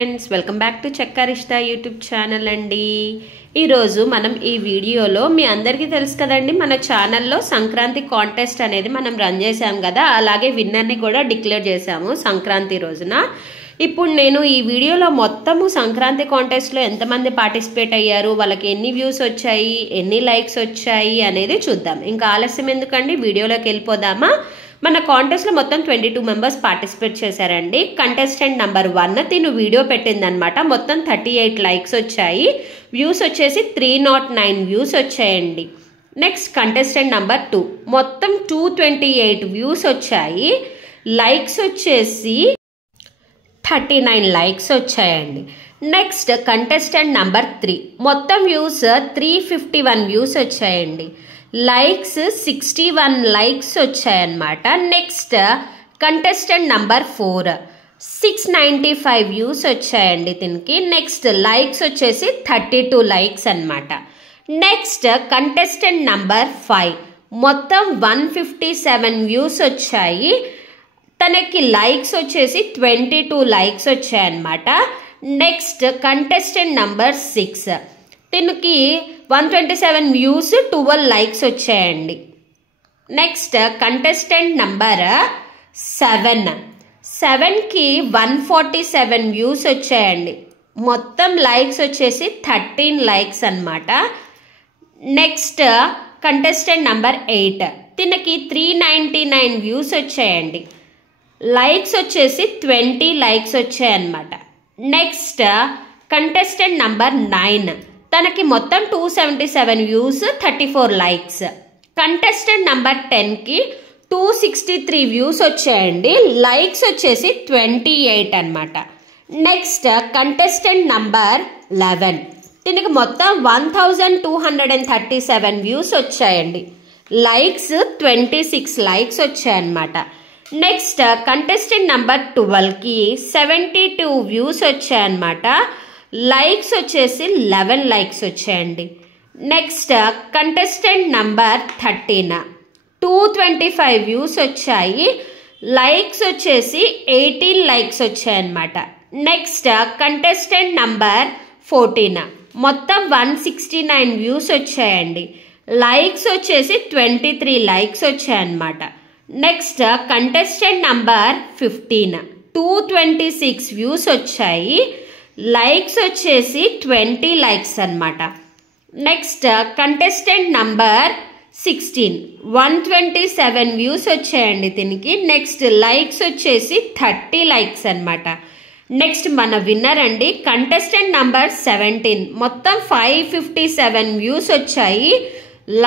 Friends welcome back to చెక్కరిష్ట YouTube channel అండి. ఈరోజు మనం ఈ వీడియోలో మీ అందరికీ తెలుసు కదండి, మన ఛానల్లో సంక్రాంతి కాంటెస్ట్ అనేది మనం రన్ చేసాం కదా, అలాగే విన్నర్ని కూడా డిక్లేర్ చేసాము సంక్రాంతి రోజున. ఇప్పుడు నేను ఈ వీడియోలో మొత్తము సంక్రాంతి కాంటెస్ట్లో ఎంతమంది పార్టిసిపేట్ అయ్యారు, వాళ్ళకి ఎన్ని వ్యూస్ వచ్చాయి, ఎన్ని లైక్స్ వచ్చాయి అనేది చూద్దాం. ఇంకా ఆలస్యం ఎందుకండి, వీడియోలోకి వెళ్ళిపోదామా. మన కాంటెస్ట్లో మొత్తం 22 మెంబర్స్ పార్టిసిపేట్ చేశారండి. కంటెస్టెంట్ నెంబర్ 1 తిను వీడియో పెట్టిందనమాట. మొత్తం 38 లైక్స్ వచ్చాయి. వ్యూస్ వచ్చేసి 309 వ్యూస్ వచ్చాయండి. నెక్స్ట్ కంటెస్టెంట్ నెంబర్ 2 మొత్తం 228 వ్యూస్ వచ్చాయి. లైక్స్ వచ్చేసి 39 లైక్స్ వచ్చాయండి. నెక్స్ట్ కంటెస్టెంట్ నెంబర్ 3 మొత్తం వ్యూస్ 351 వ్యూస్ వచ్చాయండి. లైక్స్ 61 లైక్స్ వచ్చాయన్నమాట. నెక్స్ట్ కంటెస్టెంట్ నంబర్ 4 695 వ్యూస్ వచ్చాయండి దీనికి. నెక్స్ట్ లైక్స్ వచ్చేసి 32 లైక్స్ అన్నమాట. నెక్స్ట్ కంటెస్టెంట్ నంబర్ 5 మొత్తం 157 వ్యూస్ వచ్చాయి. తనకి లైక్స్ వచ్చేసి 22 లైక్స్ వచ్చాయన్నమాట. నెక్స్ట్ కంటెస్టెంట్ నంబర్ 6 దీనికి 127 వ్యూస్ 12 లైక్స్ వచ్చాయండి. నెక్స్ట్ కంటెస్టెంట్ నంబర్ 7కి 147 వ్యూస్ వచ్చాయండి. మొత్తం లైక్స్ వచ్చేసి 13 లైక్స్ అన్నమాట. నెక్స్ట్ కంటెస్టెంట్ నంబర్ 8 దీనికి 399 వ్యూస్ వచ్చాయండి. లైక్స్ వచ్చేసి 20 లైక్స్ వచ్చాయన్నమాట. నెక్స్ట్ కంటెస్టెంట్ నంబర్ 9 తనకి మొత్తం 277 వ్యూస్ 34 లైక్స్. కంటెస్టెంట్ నెంబర్ 10కి 263 వ్యూస్ వచ్చాయండి. లైక్స్ వచ్చేసి 28 అన్నమాట. నెక్స్ట్ కంటెస్టెంట్ నంబర్ 11 దీనికి మొత్తం 1237 వ్యూస్ వచ్చాయండి. లైక్స్ 26 లైక్స్ వచ్చాయన్నమాట. నెక్స్ట్ కంటెస్టెంట్ నెంబర్ 12కి 72 వ్యూస్ వచ్చాయన్నమాట. లైక్స్ వచ్చేసి 11 లైక్స్ వచ్చాయండి. నెక్స్ట్ కంటెస్టెంట్ నంబర్ 13 225 వ్యూస్ వచ్చాయి. లైక్స్ వచ్చేసి 18 లైక్స్ వచ్చాయన్నమాట. నెక్స్ట్ కంటెస్టెంట్ నంబర్ 14 మొత్తం 169 వ్యూస్ వచ్చాయండి. లైక్స్ వచ్చేసి 23 లైక్స్ వచ్చాయన్నమాట. నెక్స్ట్ కంటెస్టెంట్ నంబర్ 15 226 వ్యూస్ వచ్చాయి. లైక్స్ వచ్చేసి 20 లైక్స్ అన్నమాట. నెక్స్ట్ కంటెస్టెంట్ నంబర్ 16 127 వ్యూస్ వచ్చాయండి దీనికి. నెక్స్ట్ లైక్స్ వచ్చేసి 30 లైక్స్ అన్నమాట. నెక్స్ట్ మన విన్నర్ అండి కంటెస్టెంట్ నంబర్ 17 మొత్తం 557 వ్యూస్ వచ్చాయి.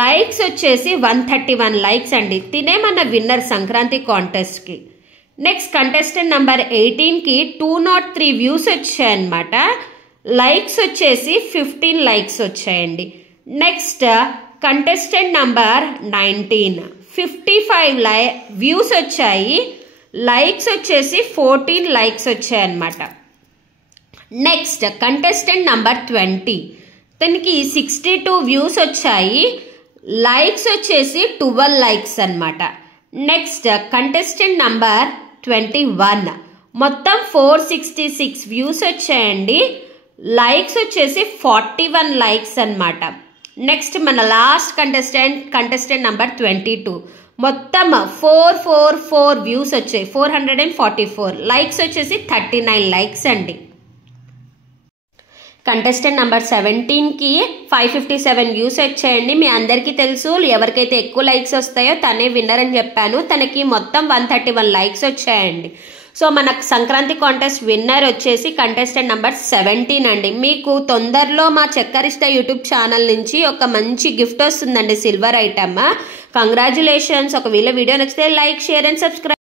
లైక్స్ వచ్చేసి 131 లైక్స్ అండి. తినే మన విన్నర్ సంక్రాంతి కాంటెస్ట్కి. నెక్స్ట్ కంటెస్టెంట్ నెంబర్ 18కి 203 వ్యూస్ వచ్చాయన్నమాట. లైక్స్ వచ్చేసి 15 లైక్స్ వచ్చాయండి. నెక్స్ట్ కంటెస్టెంట్ నంబర్ 19 55 వ్యూస్ వచ్చాయి. లైక్స్ వచ్చేసి 14 లైక్స్ వచ్చాయన్నమాట. నెక్స్ట్ కంటెస్టెంట్ నంబర్ 20 తనకి 62 వ్యూస్ వచ్చాయి. లైక్స్ వచ్చేసి 12 లైక్స్ అన్నమాట. నెక్స్ట్ కంటెస్టెంట్ నంబర్ 21 మొత్తం 466 వ్యూస్ వచ్చాయండి. లైక్స్ వచ్చేసి 41 లైక్స్ అన్నమాట. నెక్స్ట్ మన లాస్ట్ కంటెస్టెంట్ నంబర్ 22 మొత్తం 444 వ్యూస్ వచ్చాయి. 444 లైక్స్ వచ్చేసి 39 లైక్స్ అండి. కంటెస్టెంట్ నెంబర్ 17కి 557 వ్యూస్ వచ్చాయండి. మీ అందరికీ తెలుసు, ఎవరికైతే ఎక్కువ లైక్స్ వస్తాయో తనే విన్నర్ అని చెప్పాను. తనకి మొత్తం 131 లైక్స్ వచ్చాయండి. సో మన సంక్రాంతి కాంటెస్ట్ విన్నర్ వచ్చేసి కంటెస్టెంట్ నెంబర్ 17 అండి. మీకు తొందరలో మా చెక్కరిష్ట యూట్యూబ్ ఛానల్ నుంచి ఒక మంచి గిఫ్ట్ వస్తుందండి, సిల్వర్ ఐటమ్. కంగ్రాచులేషన్స్. ఒకవేళ వీడియో నచ్చితే లైక్, షేర్ అండ్ సబ్స్క్రైబ్.